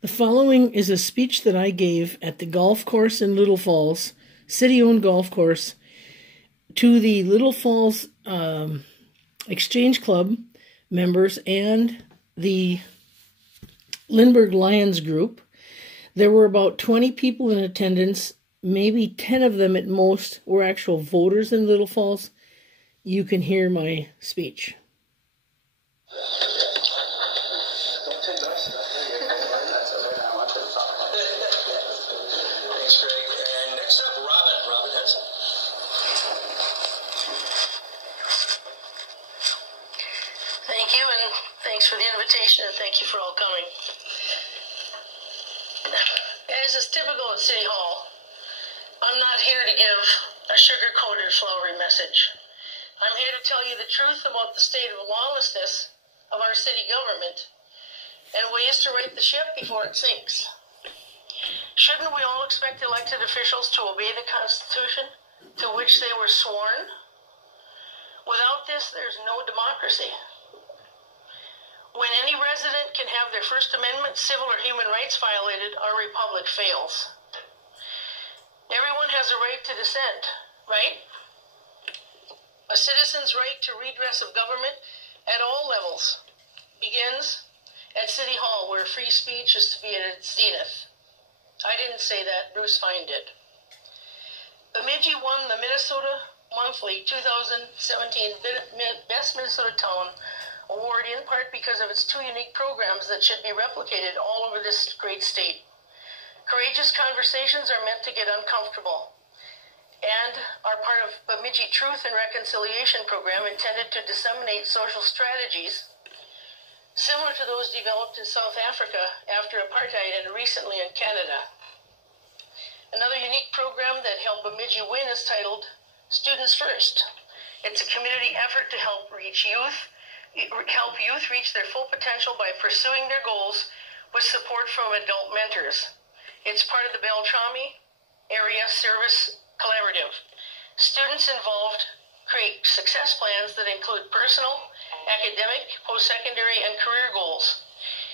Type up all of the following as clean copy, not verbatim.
The following is a speech that I gave at the golf course in Little Falls, city-owned golf course, to the Little Falls Exchange Club members and the Lindbergh Lions group. There were about 20 people in attendance. Maybe 10 of them at most were actual voters in Little Falls. You can hear my speech. Thanks, Greg. And next up, Robin Hensel. Thank you, and thanks for the invitation, and thank you for all coming. As is typical at City Hall, I'm not here to give a sugar-coated, flowery message. I'm here to tell you the truth about the state of lawlessness of our city government and ways to right the ship before it sinks. Shouldn't we all expect elected officials to obey the Constitution to which they were sworn? Without this, there's no democracy. When any resident can have their First Amendment, civil or human rights violated, our republic fails. Everyone has a right to dissent, right? A citizen's right to redress of government at all levels begins at City Hall, where free speech is to be at its zenith. I didn't say that, Bruce Fine did. Bemidji won the Minnesota Monthly 2017 Best Minnesota Town Award in part because of its two unique programs that should be replicated all over this great state. Courageous conversations are meant to get uncomfortable and are part of Bemidji Truth and Reconciliation program intended to disseminate social strategies similar to those developed in South Africa after apartheid and recently in Canada. Another unique program that helped Bemidji win is titled Students First. It's a community effort to help youth reach their full potential by pursuing their goals with support from adult mentors. It's part of the Beltrami Area Service Collaborative. Students involved create success plans that include personal, academic, post-secondary, and career goals.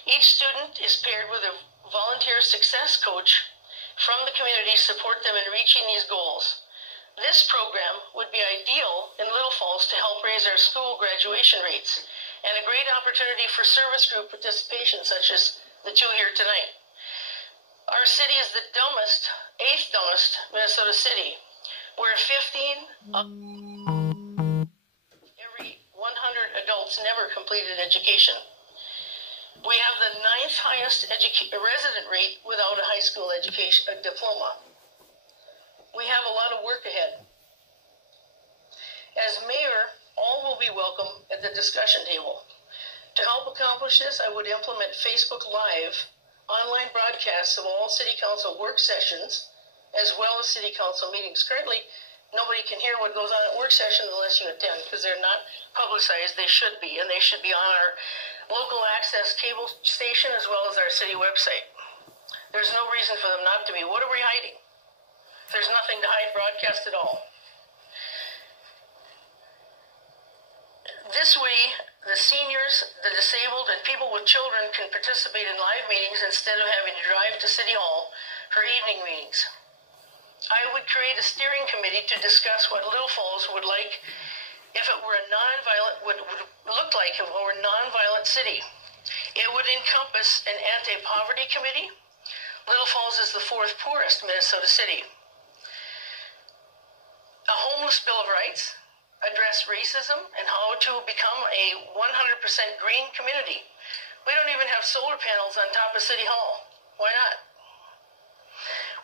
Each student is paired with a volunteer success coach from the community to support them in reaching these goals. This program would be ideal in Little Falls to help raise our school graduation rates, and a great opportunity for service group participation such as the two here tonight. Our city is the eighth dumbest Minnesota city, where 15 of every 100 adults never completed education. We have the 9th highest resident rate without a high school education diploma. We have a lot of work ahead. As mayor, all will be welcome at the discussion table. To help accomplish this, I would implement Facebook Live online broadcasts of all City Council work sessions, as well as City Council meetings. Currently, nobody can hear what goes on at work sessions unless you attend, because they're not publicized. They should be, and they should be on our local access cable station as well as our city website. There's no reason for them not to be. What are we hiding? There's nothing to hide broadcast at all. This way, the seniors, the disabled, and people with children can participate in live meetings instead of having to drive to City Hall for evening meetings. I would create a steering committee to discuss what Little Falls would like if it were a would look like if it were a non-violent city. It would encompass an anti-poverty committee. Little Falls is the 4th poorest Minnesota city. A homeless Bill of Rights, address racism and how to become a 100% green community. We don't even have solar panels on top of City Hall. Why not?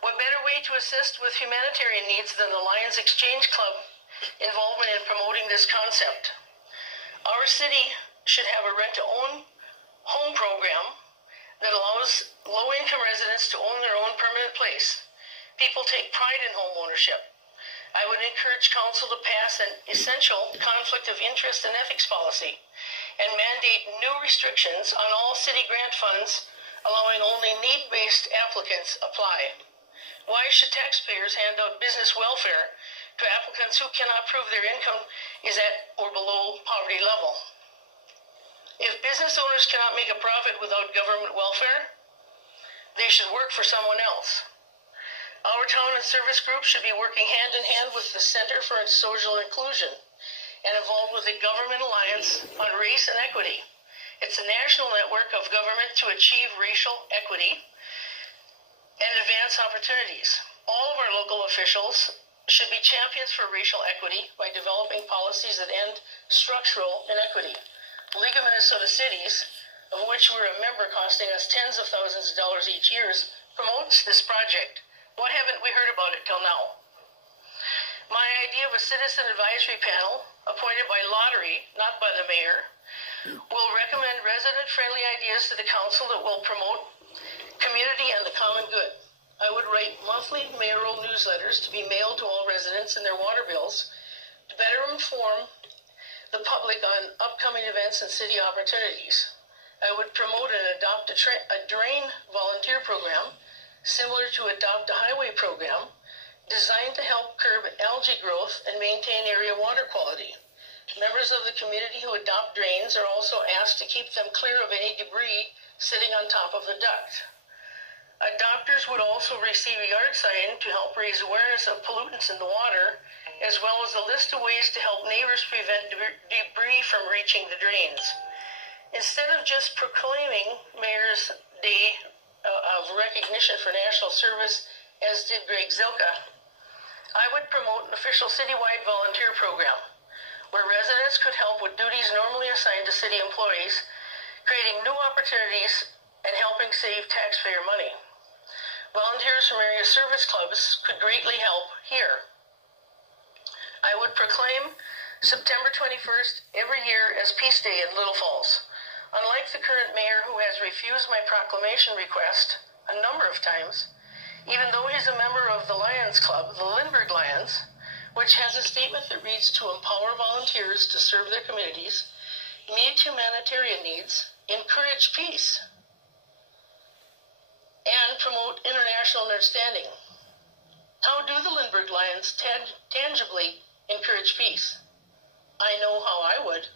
What better way to assist with humanitarian needs than the Lions Exchange Club involvement in promoting this concept? Our city should have a rent-to-own home program that allows low-income residents to own their own permanent place. People take pride in home ownership. I would encourage council to pass an essential conflict of interest and ethics policy and mandate new restrictions on all city grant funds, allowing only need-based applicants apply. Why should taxpayers hand out business welfare to applicants who cannot prove their income is at or below poverty level? If business owners cannot make a profit without government welfare, they should work for someone else. Our town and service group should be working hand in hand with the Center for Social Inclusion and involved with the Government Alliance on Race and Equity. It's a national network of government to achieve racial equity and advance opportunities. All of our local officials should be champions for racial equity by developing policies that end structural inequity. The League of Minnesota Cities, of which we're a member costing us tens of thousands of dollars each year, promotes this project. Why haven't we heard about it till now? My idea of a citizen advisory panel, appointed by lottery, not by the mayor, will recommend resident-friendly ideas to the council that will promote community and the common good. I would write monthly mayoral newsletters to be mailed to all residents and their water bills to better inform the public on upcoming events and city opportunities. I would promote and adopt a drain volunteer program similar to Adopt a Highway program designed to help curb algae growth and maintain area water quality. Members of the community who adopt drains are also asked to keep them clear of any debris sitting on top of the duct. Adopters would also receive a yard sign to help raise awareness of pollutants in the water, as well as a list of ways to help neighbors prevent debris from reaching the drains. Instead of just proclaiming Mayor's Day of recognition for national service, as did Greg Zilka, I would promote an official citywide volunteer program where residents could help with duties normally assigned to city employees, creating new opportunities and helping save taxpayer money. Volunteers from area service clubs could greatly help here. I would proclaim September 21st every year as Peace Day in Little Falls. Unlike the current mayor who has refused my proclamation request a number of times, even though he's a member of the Lions Club, the Lindbergh Lions, which has a statement that reads to empower volunteers to serve their communities, meet humanitarian needs, encourage peace, and promote international understanding. How do the Lindbergh Lions tangibly encourage peace? I know how I would.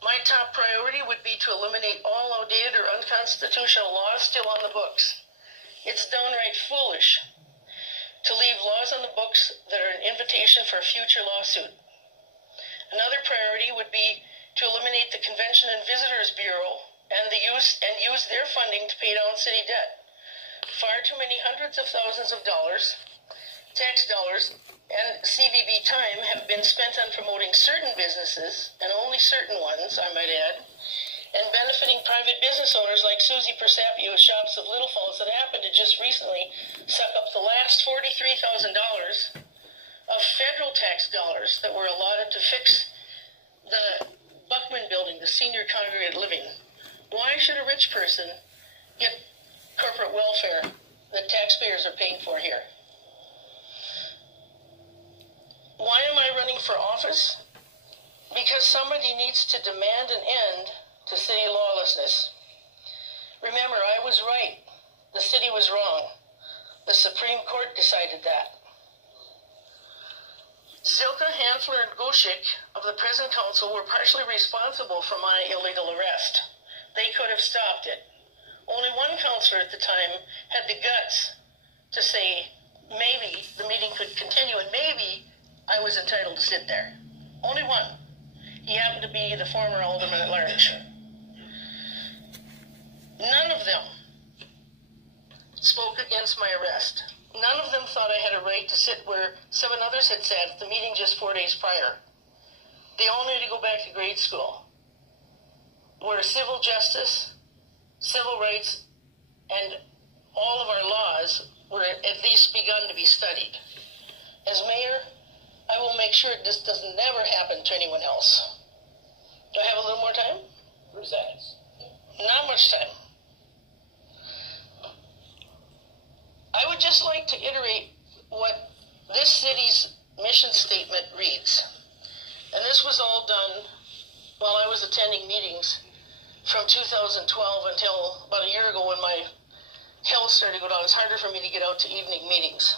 My top priority would be to eliminate all outdated or unconstitutional laws still on the books. It's downright foolish to leave laws on the books that are an invitation for a future lawsuit. Another priority would be to eliminate the Convention and Visitors Bureau and use their funding to pay down city debt. Far too many hundreds of thousands of dollars, tax dollars, and CVB time have been spent on promoting certain businesses, and only certain ones, I might add, and benefiting private business owners like Susie Persapio's Shops of Little Falls that happened to just recently suck up the last $43,000 of federal tax dollars that were allotted to fix the Buckman building, the senior congregate living. Why should a rich person get corporate welfare that taxpayers are paying for here? Why am I running for office? Because somebody needs to demand an end to city lawlessness. Remember, I was right. The city was wrong. The Supreme Court decided that. Zilka, Hanfler, and Goshik of the present council were partially responsible for my illegal arrest. They could have stopped it. Only one councillor at the time had the guts to say maybe the meeting could continue and maybe I was entitled to sit there. Only one. He happened to be the former alderman at large. None of them spoke against my arrest. None of them thought I had a right to sit where 7 others had sat at the meeting just 4 days prior. They all need to go back to grade school, where civil justice, civil rights, and all of our laws were at least begun to be studied. As mayor, I will make sure this does never happen to anyone else. Do I have a little more time? 3 seconds. Not much time. I would just like to iterate what this city's mission statement reads. And this was all done while I was attending meetings from 2012 until about a year ago when my health started to go down. It's harder for me to get out to evening meetings.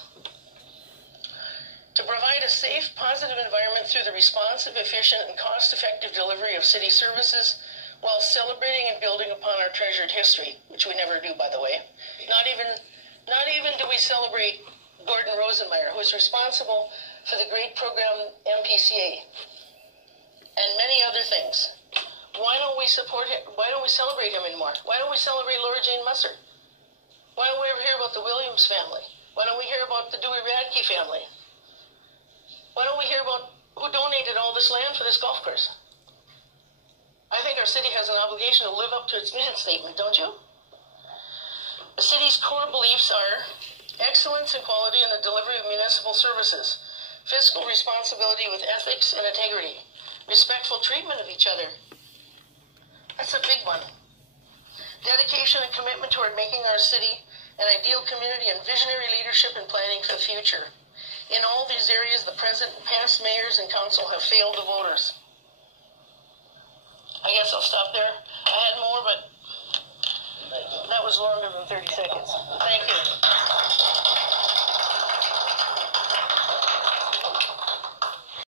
To provide a safe, positive environment through the responsive, efficient, and cost-effective delivery of city services while celebrating and building upon our treasured history, which we never do, by the way. Not even do we celebrate Gordon Rosenmeyer, who is responsible for the great program MPCA and many other things. Why don't we support him? Why don't we celebrate him anymore? Why don't we celebrate Laura Jane Musser? Why don't we ever hear about the Williams family? Why don't we hear about the Dewey Radke family? Why don't we hear about who donated all this land for this golf course? I think our city has an obligation to live up to its mission statement, don't you? The city's core beliefs are excellence and quality in the delivery of municipal services, fiscal responsibility with ethics and integrity, respectful treatment of each other. That's a big one. Dedication and commitment toward making our city an ideal community and visionary leadership and planning for the future. In all these areas, the present and past mayors and council have failed the voters. I guess I'll stop there. I had more, but that was longer than 30 seconds. Thank you.